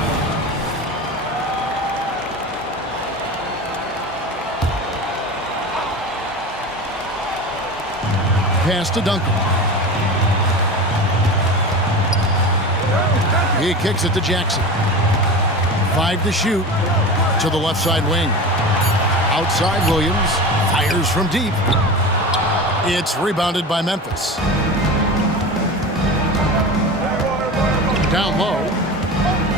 Pass to Duncan. He kicks it to Jackson. 5 to shoot to the left side wing. Outside, Williams fires from deep. It's rebounded by Memphis. Down low.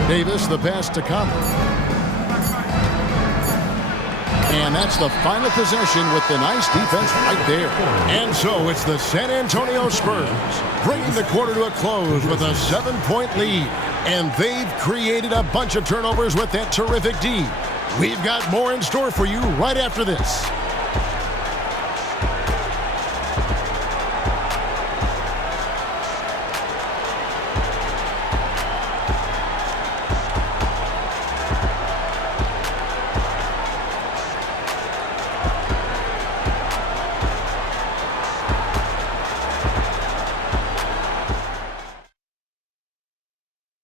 Davis, the pass to Conley. And that's the final possession with the nice defense right there. And so it's the San Antonio Spurs bringing the quarter to a close with a 7-point lead. And they've created a bunch of turnovers with that terrific D. We've got more in store for you right after this.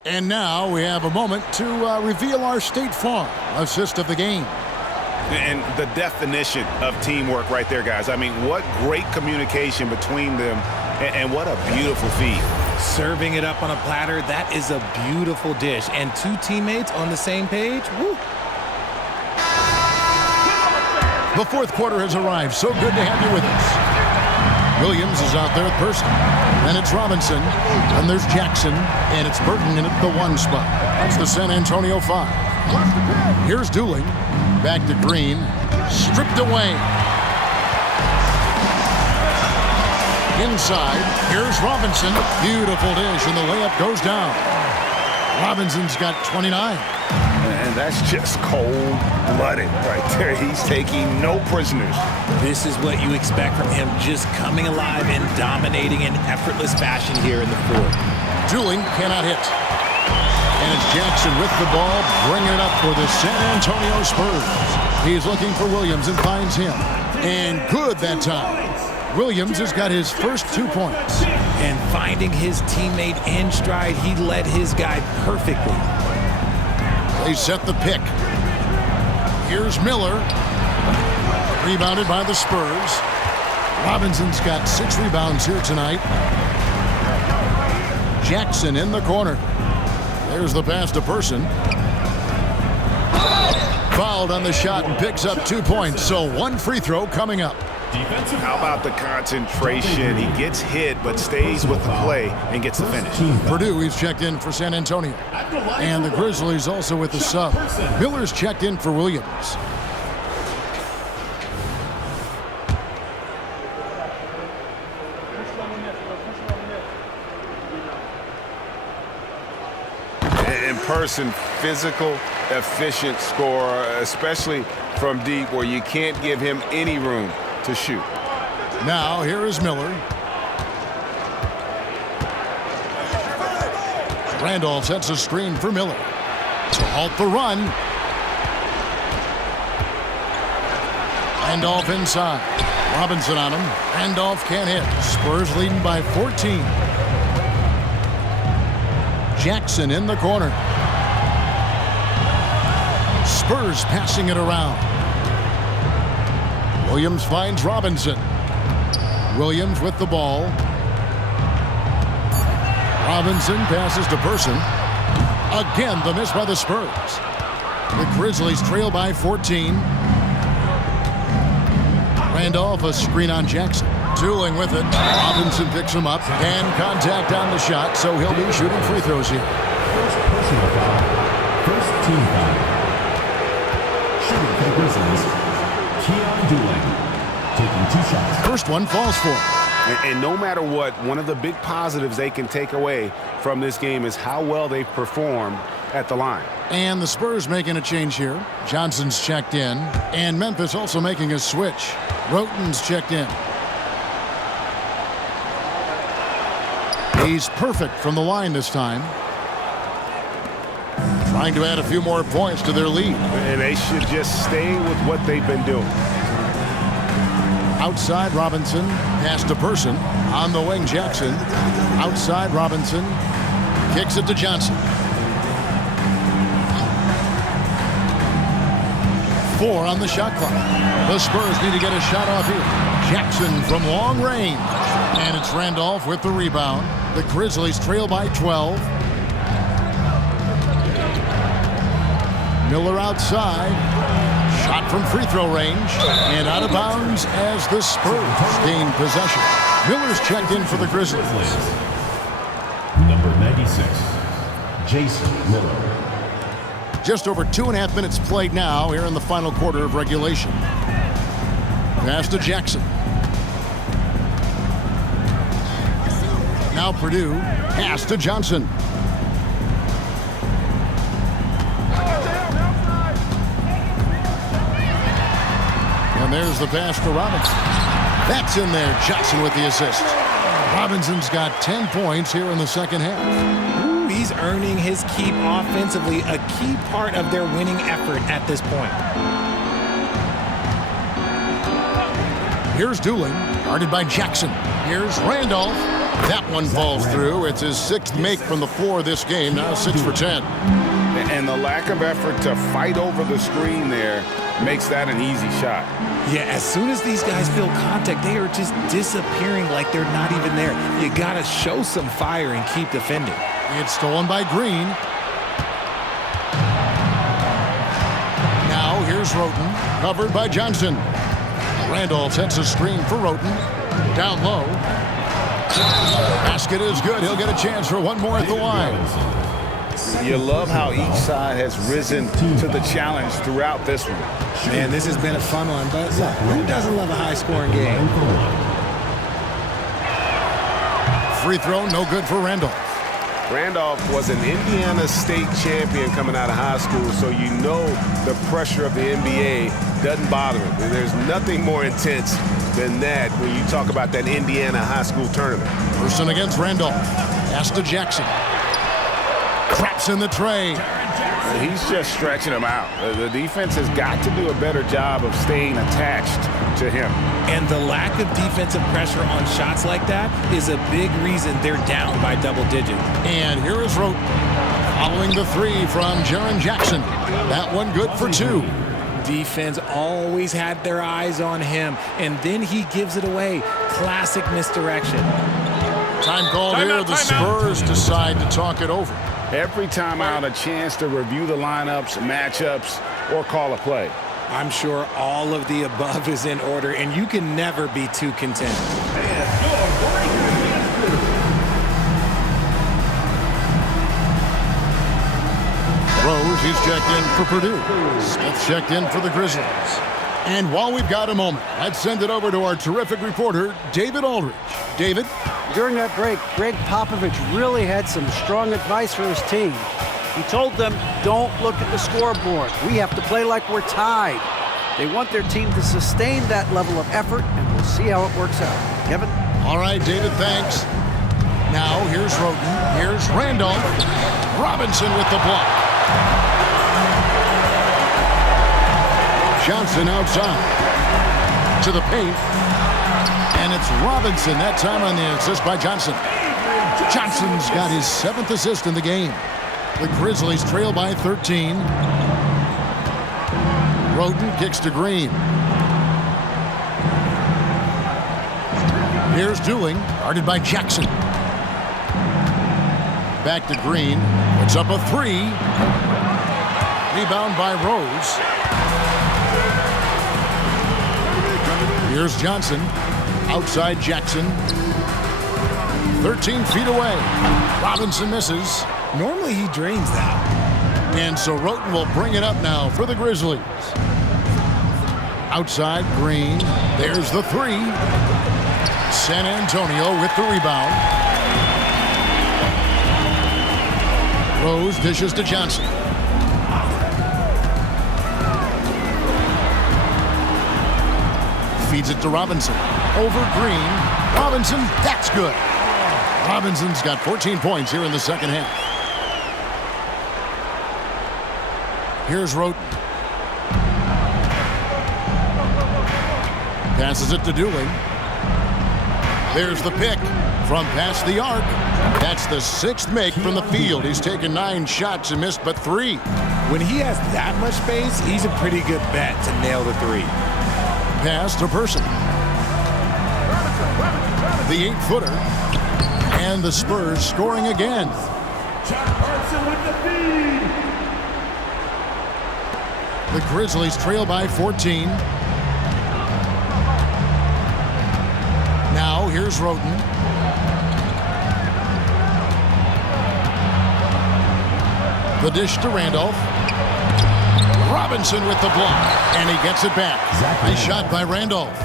And now we have a moment to reveal our State Farm assist of the game. And the definition of teamwork right there, guys. I mean, what great communication between them, and what a beautiful feed. Serving it up on a platter, that is a beautiful dish. And 2 teammates on the same page, woo. The fourth quarter has arrived. So good to have you with us. Williams is out there at Person. Then it's Robinson. Then there's Jackson. And it's Burton in at the 1 spot. That's the San Antonio 5. Here's Dooling. Back to Green. Stripped away. Inside. Here's Robinson. Beautiful dish, and the layup goes down. Robinson's got 29. And that's just cold-blooded right there. He's taking no prisoners. This is what you expect from him, just coming alive and dominating in effortless fashion here in the fourth. Dooling cannot hit. And it's Jackson with the ball, bringing it up for the San Antonio Spurs. He's looking for Williams and finds him. And good that time. Williams has got his first 2 points. And finding his teammate in stride, he led his guy perfectly. They set the pick. Here's Miller. Rebounded by the Spurs. Robinson's got 6 rebounds here tonight. Jackson in the corner. There's the pass to Person. Fouled on the shot and picks up 2 points. So 1 free throw coming up. How about the concentration? He gets hit but stays with the play and gets the finish. Purdue, he's checked in for San Antonio. And the Grizzlies also with the sub. Miller's checked in for Williams. In person, physical, efficient scorer, especially from deep where you can't give him any room to shoot. Now here is Miller. Randolph sets a screen for Miller to halt the run. Randolph inside. Robinson on him. Randolph can't hit. Spurs leading by 14. Jackson in the corner. Spurs passing it around. Williams finds Robinson. Williams with the ball. Robinson passes to Person. Again, the miss by the Spurs. The Grizzlies trail by 14. Randolph, a screen on Jackson. Tooling with it. Robinson picks him up. And contact on the shot, so he'll be shooting free throws here. First personal foul. First team foul. Shooting for the Grizzlies, Keon Dooling, taking 2 shots. First one falls for him. And no matter what, one of the big positives they can take away from this game is how well they've performed at the line. And the Spurs making a change here. Johnson's checked in. And Memphis also making a switch. Roten's checked in. He's perfect from the line this time. Trying to add a few more points to their lead. And they should just stay with what they've been doing. Outside Robinson, pass to Person. On the wing, Jackson. Outside Robinson, kicks it to Johnson. 4 on the shot clock. The Spurs need to get a shot off here. Jackson from long range. And it's Randolph with the rebound. The Grizzlies trail by 12. Miller outside. Shot from free throw range. And out of bounds as the Spurs gain possession. Miller's checked in for the Grizzlies. Number 96, Jason Miller. Just over 2.5 minutes played now here in the final quarter of regulation. Pass to Jackson. Now Purdue. Pass to Johnson. And there's the pass to Robinson. That's in there. Jackson with the assist. Robinson's got 10 points here in the second half. Ooh, he's earning his keep offensively, a key part of their winning effort at this point. Here's Dooling, guarded by Jackson. Here's Randolph. That one falls through. It's his 6th make from the floor this game, now 6 for 10. And the lack of effort to fight over the screen there makes that an easy shot. Yeah, as soon as these guys feel contact, they are just disappearing like they're not even there. You got to show some fire and keep defending. It's stolen by Green. Now here's Roten, covered by Johnson. Randolph sets a screen for Roten. Down low. Basket is good. He'll get a chance for one more at the line. You love how each side has risen to the challenge throughout this one. Man, this has been a fun one, but look, who doesn't love a high-scoring game? Free throw, no good for Randolph. Randolph was an Indiana State champion coming out of high school, so you know the pressure of the NBA doesn't bother him. There's nothing more intense than that when you talk about that Indiana high school tournament. Person against Randolph. Pass to Jackson. Traps in the tray. He's just stretching him out. The defense has got to do a better job of staying attached to him. And the lack of defensive pressure on shots like that is a big reason they're down by double digits. And here is Roten. Following the 3 from Jaren Jackson. That one good for 2. Defense always had their eyes on him, and then he gives it away. Classic misdirection. Time called here. The Spurs decide to talk it over. Every time out, a chance to review the lineups, matchups, or call a play. I'm sure all of the above is in order, and you can never be too content. Rose, he's checked in for Purdue. Smith checked in for the Grizzlies. And while we've got a moment, let's send it over to our terrific reporter, David Aldridge. David? During that break, Greg Popovich really had some strong advice for his team. He told them, don't look at the scoreboard. We have to play like we're tied. They want their team to sustain that level of effort, and we'll see how it works out. Kevin? All right, David, thanks. Now, here's Roten. Here's Randolph. Robinson with the block. Johnson outside. To the paint. And it's Robinson, that time on the assist by Johnson. Johnson's got his 7th assist in the game. The Grizzlies trail by 13. Roten kicks to Green. Here's Dooling, guarded by Jackson. Back to Green. Puts up a 3. Rebound by Rose. Here's Johnson. Outside Jackson. 13 feet away. Robinson misses. Normally he drains that. And so Roten will bring it up now for the Grizzlies. Outside Green. There's the 3. San Antonio with the rebound. Rose dishes to Johnson. Feeds it to Robinson. Over Green. Robinson, that's good. Robinson's got 14 points here in the second half. Here's Roten. Passes it to Dooling. There's the pick from past the arc. That's the 6th make from the field. He's taken 9 shots and missed but 3. When he has that much space, he's a pretty good bet to nail the 3. Pass to Person. The 8-footer. And the Spurs scoring again. The Grizzlies trail by 14. Now here's Roten. The dish to Randolph. Robinson with the block. And he gets it back. Nice shot by Randolph.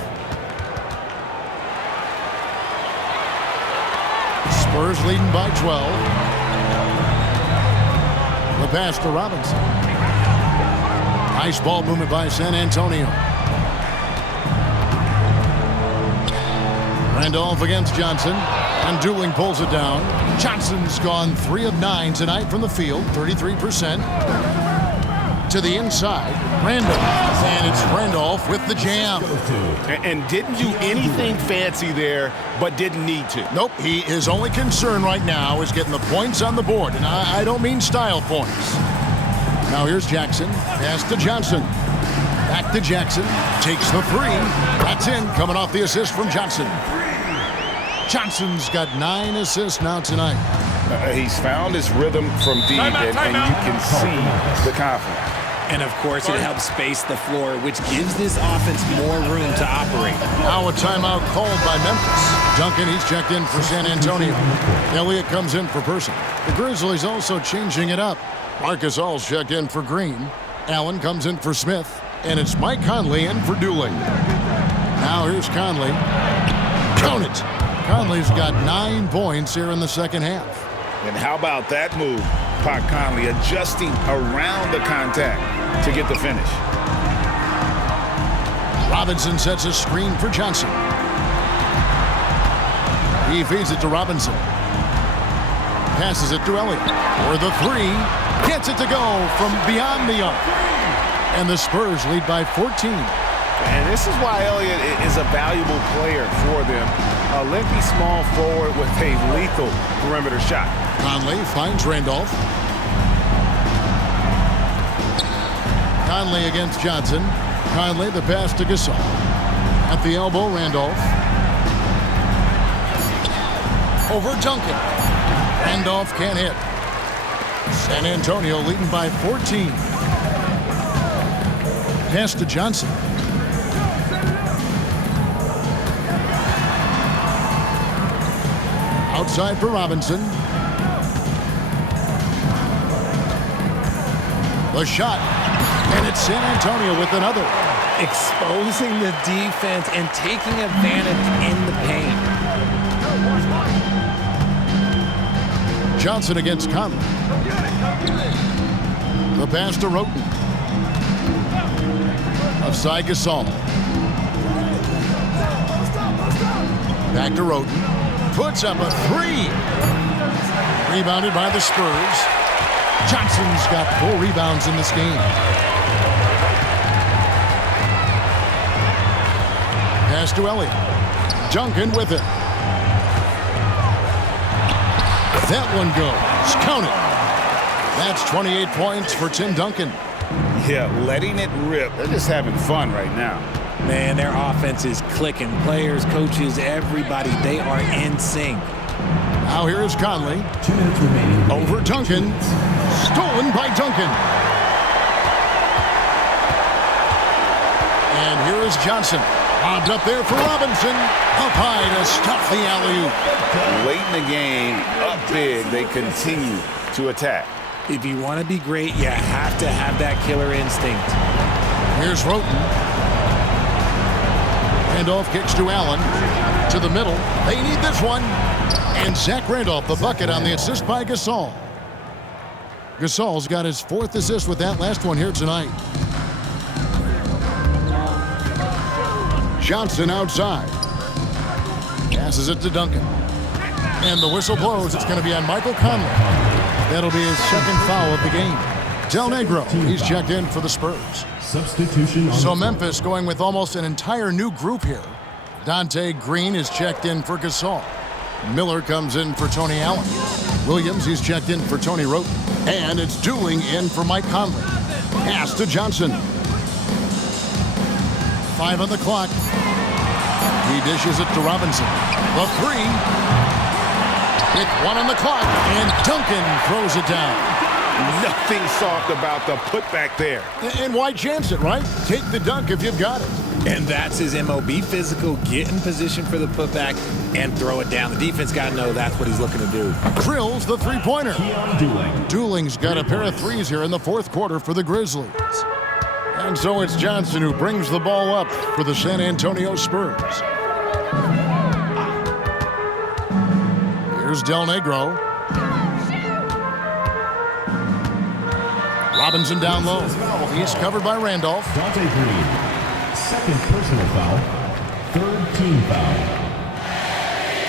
Spurs leading by 12. The pass to Robinson. Nice ball movement by San Antonio. Randolph against Johnson. And Dooling pulls it down. Johnson's gone 3 of 9 tonight from the field, 33%. To the inside, Randolph. And it's Randolph with the jam. And didn't do anything fancy there, but didn't need to. Nope, his only concern right now is getting the points on the board. And I don't mean style points. Now here's Jackson. Pass to Johnson. Back to Jackson. Takes the 3. That's in, coming off the assist from Johnson. Johnson's got 9 assists now tonight. He's found his rhythm from deep, and you can see the confidence. And of course, it helps space the floor, which gives this offense more room to operate. Now a timeout called by Memphis. Duncan, he's checked in for San Antonio. Elliott comes in for Person. The Grizzlies also changing it up. Marcus All's checked in for Green. Allen comes in for Smith. And it's Mike Conley in for Dooling. Now here's Conley. Count it. Conley's got 9 points here in the second half. And how about that move? Pat Conley adjusting around the contact to get the finish. Robinson sets a screen for Johnson. He feeds it to Robinson. Passes it to Elliott. For the 3. Gets it to go from beyond the arc. And the Spurs lead by 14. And this is why Elliott is a valuable player for them. A lengthy small forward with a lethal perimeter shot. Conley finds Randolph. Conley against Johnson. Conley the pass to Gasol. At the elbow, Randolph. Over Duncan. Randolph can't hit. San Antonio leading by 14. Pass to Johnson. Outside for Robinson. The shot. And it's San Antonio with another. Exposing the defense and taking advantage in the paint. Johnson against Conley. The pass to Roten. Offside Gasol. Back to Roten. Puts up a three. Rebounded by the Spurs. Johnson's got 4 rebounds in this game. Pass to Elliott. Duncan with it. That one goes. Count it. That's 28 points for Tim Duncan. Yeah, letting it rip. They're just having fun right now. Man, their offense is clicking. Players, coaches, everybody, they are in sync. Now here is Conley. 2 minutes remaining. Over Duncan. Stolen by Duncan. And here is Johnson. Bobbed up there for Robinson. Up high to stop the alley-oop. Late in the game, up big, they continue to attack. If you want to be great, you have to have that killer instinct. Here's Roten. Randolph kicks to Allen. To the middle. They need this one. And Zach Randolph, the bucket on the assist by Gasol. Gasol's got his 4th assist with that last one here tonight. Johnson outside. Passes it to Duncan. And the whistle blows. It's going to be on Michael Conley. That'll be his 2nd foul of the game. Del Negro, he's checked in for the Spurs. Substitution on So Memphis going with almost an entire new group here. Dante Green is checked in for Gasol. Miller comes in for Tony Allen. Williams, he's checked in for Tony Roten. And it's Dooling in for Mike Conley. Pass to Johnson. 5 on the clock. He dishes it to Robinson. The 3. With 1 on the clock. And Duncan throws it down. Nothing soft about the putback there. And why chance it, right? Take the dunk if you've got it. And that's his MO. Be physical, get in position for the putback, and throw it down. The defense got to know that's what he's looking to do. Drills the three-pointer. Dooling. Dooling's got a pair of threes here in the 4th quarter for the Grizzlies. And so it's Johnson who brings the ball up for the San Antonio Spurs. Here's Del Negro. Robinson down low. He's covered by Randolph. Dante Green. 2nd personal foul. 3rd team foul.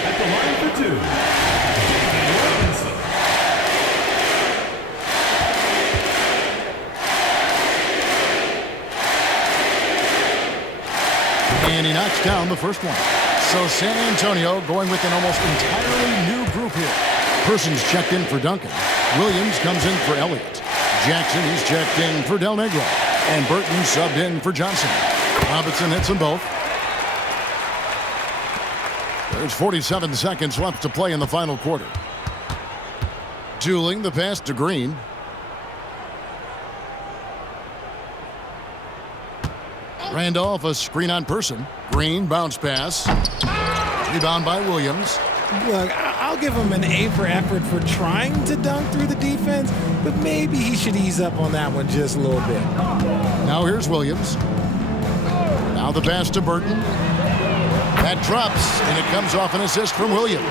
At the line for 2. Robinson. And he knocks down the first one. So San Antonio going with an almost entirely new group here. Persons checked in for Duncan. Williams comes in for Elliott. Jackson, he's checked in for Del Negro. And Burton subbed in for Johnson. Robinson hits them both. There's 47 seconds left to play in the final quarter. Dooling the pass to Green. Randolph, a screen on Person. Green, bounce pass. Rebound by Williams. Look, I'll give him an A for effort for trying to dunk through the defense, but maybe he should ease up on that one just a little bit. Now here's Williams. Now the pass to Burton. That drops, and it comes off an assist from Williams.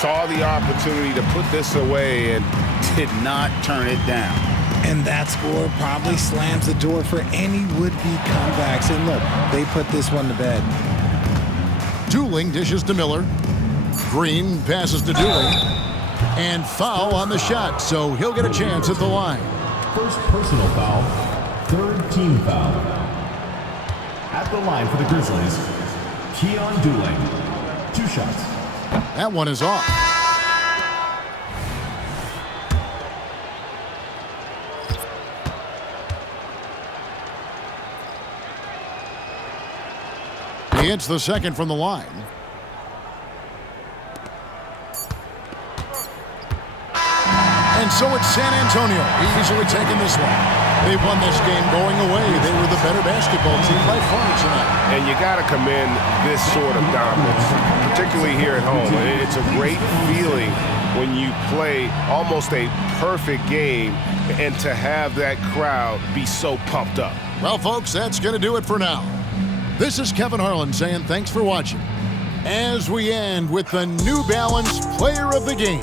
Saw the opportunity to put this away and did not turn it down. And that score probably slams the door for any would-be comebacks. And look, they put this one to bed. Dooling dishes to Miller. Green passes to Dooling. And foul on the shot, so he'll get a chance at the line. 1st personal foul. 3rd team foul. At the line for the Grizzlies, Keon Dooling. 2 shots. That one is off. He hits the second from the line. And so it's San Antonio easily taking this one. They won this game going away. They were the better basketball team by far tonight. And you got to commend this sort of dominance, particularly here at home. It's a great feeling when you play almost a perfect game and to have that crowd be so pumped up. Well, folks, that's going to do it for now. This is Kevin Harlan saying thanks for watching as we end with the New Balance Player of the Game.